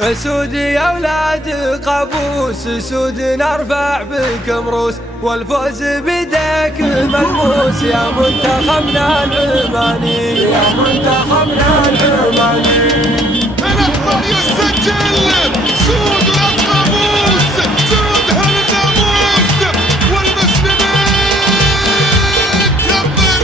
اسود يا ولاد قابوس، اسود نرفع بكم روس، والفوز بيديك ملموس يا منتخبنا العماني، يا منتخبنا العماني. الأحمر يسجل، سود القابوس، سود هالناموس، والمسلمين كبر.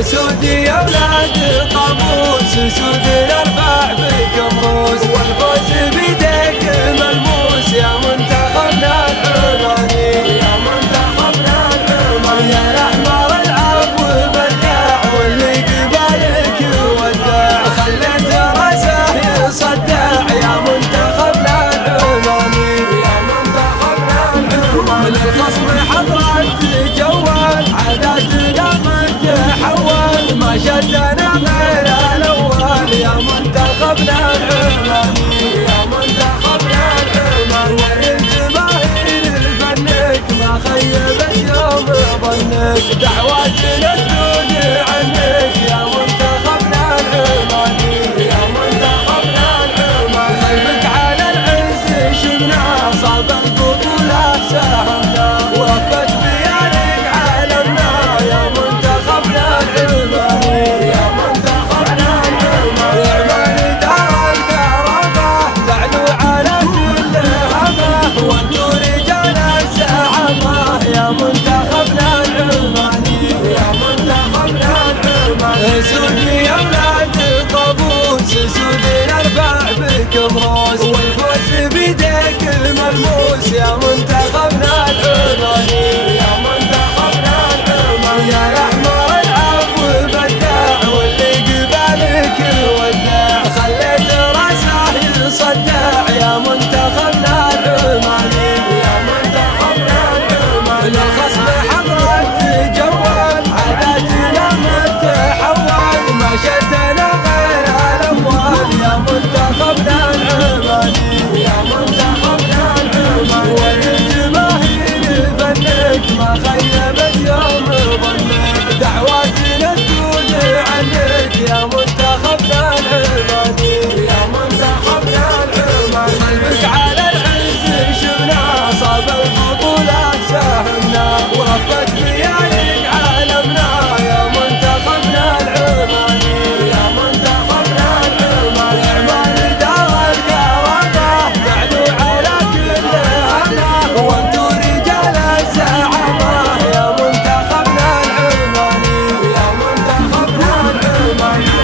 اسود يا ولاد قابوس، اسود نرفع بكم روس، والفوز بيديك ملموس يا منتخبنا العماني، يا منتخبنا العماني. يا الأحمر العب وبدع، واللي قبالك ودع، خليت راسه يصدع يا منتخبنا العماني، يا منتخبنا العماني. من الخصم حضرت جوال، عاداتنا من تحول، ما شدنا غير الاول يا منتخبنا العماني، يا منتخبنا العماني. وريت جماهير فنك ما خيبت يوم ظنك، دعواتنا تدود عنك يا منتخبنا العماني، يا منتخبنا العماني. خلفك على العز شمنا، صعب البطولة ساهمنا، وفت بيدك عالمنا يا منتخبنا العماني، يا منتخبنا العماني. عمان دار الكرامة تعلو على كل همة، وانتو رجال الزعامة يا منتخبنا العماني، يا منتخبنا العماني. اسود يا ولاد قابوس، اسود نرفع بكم روس، والفوز بيديك ملموس يا منتخبنا العماني، يا منتخبنا العماني. يا الأحمر العب وبدع، واللي قبالك ودع، خليت راسه يصدع يا منتخبنا العماني، يا منتخبنا العماني. من الخصم حضرت جوال، عاداتنا ما تحول، ما شدنا غير الاموال يا منتخبنا العماني، يا منتخبنا العماني. والجماهير فنك ما خيبت يوم ظنك، دعواتنا تدود عنك يا منتخبنا العماني، يا منتخبنا العماني. خلفك على العز شمنا، صاب البطولة ساهمنا، وفت بيدك عالمنا يا منتخبنا العماني، يا منتخبنا العماني. عمان دار الكرامة تعلو على كل همة، وانتو رجال الزعامة يا منتخبنا العماني، يا منتخبنا العماني.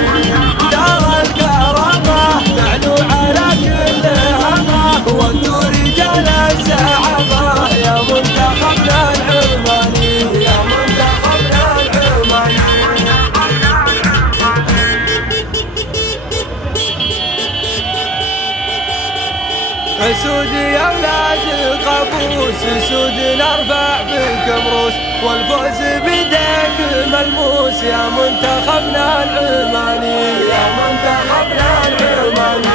دار الكرامة تعلو على كل همة، وانتو رجال الزعامة يا منتخبنا العماني، يا منتخبنا العماني. اسود يا ولاد قابوس، اسود نرفع بكم روس، والفوز بيديك ملموس يا منتخبنا العماني، يا منتخبنا العماني.